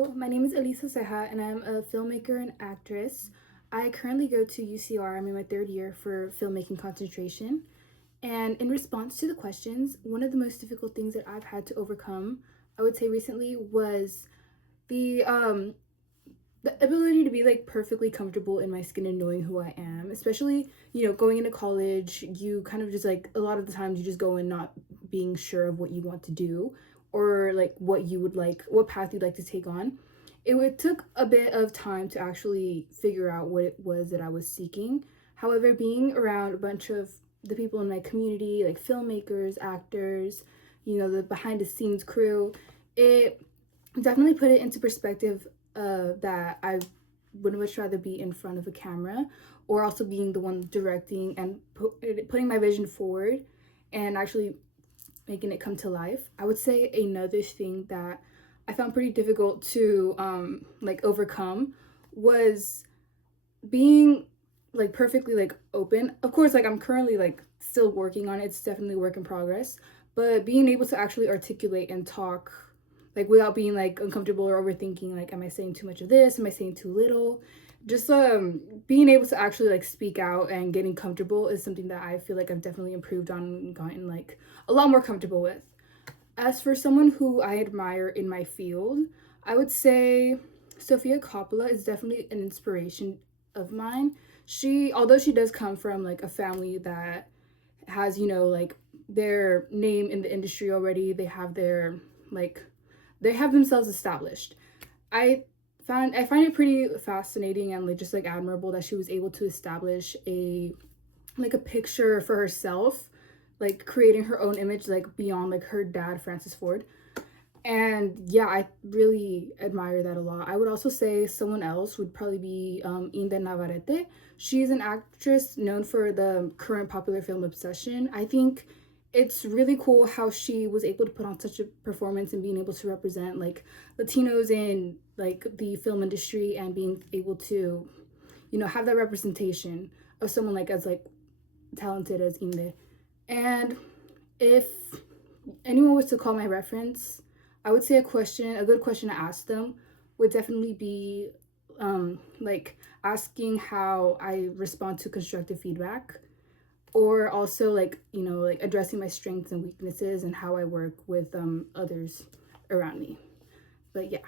Hello, my name is Elisa Ceja and I'm a filmmaker and actress. I currently go to UCR. I'm in my third year for filmmaking concentration. And in response to the questions, one of the most difficult things that I've had to overcome, I would say recently, was the um the ability to be like perfectly comfortable in my skin and knowing who I am. Especially, going into college, you kind of just like a lot of the times you just go in not being sure of what you want to do or like what you would like, what path you'd like to take on. It took a bit of time to actually figure out what it was that I was seeking. However, being around a bunch of the people in my community, like filmmakers, actors, the behind the scenes crew, it definitely put it into perspective that I would much rather be in front of a camera or also being the one directing and putting my vision forward and actually making it come to life. I would say another thing that I found pretty difficult to like overcome was being like perfectly like open. Of course, like I'm currently like still working on it. It's definitely a work in progress, but being able to actually articulate and talk like without being like uncomfortable or overthinking like am I saying too much of this? Am I saying too little? Just being able to actually like speak out and getting comfortable is something that I feel like I've definitely improved on and gotten like a lot more comfortable with. As for someone who I admire in my field, I would say Sofia Coppola is definitely an inspiration of mine. Although she does come from like a family that has, like their name in the industry already, like, they have themselves established. I I find it pretty fascinating and like just like admirable that she was able to establish a picture for herself, like creating her own image like beyond like her dad Francis Ford. And yeah, I really admire that a lot. I would also say someone else would probably be Inde Navarrete. She's an actress known for the current popular film Obsession. I think it's really cool how she was able to put on such a performance and being able to represent like Latinos in like the film industry and being able to, have that representation of someone like as like talented as Inde. And if anyone was to call my reference, I would say a good question to ask them would definitely be like asking how I respond to constructive feedback, or also like, like addressing my strengths and weaknesses and how I work with others around me. But yeah.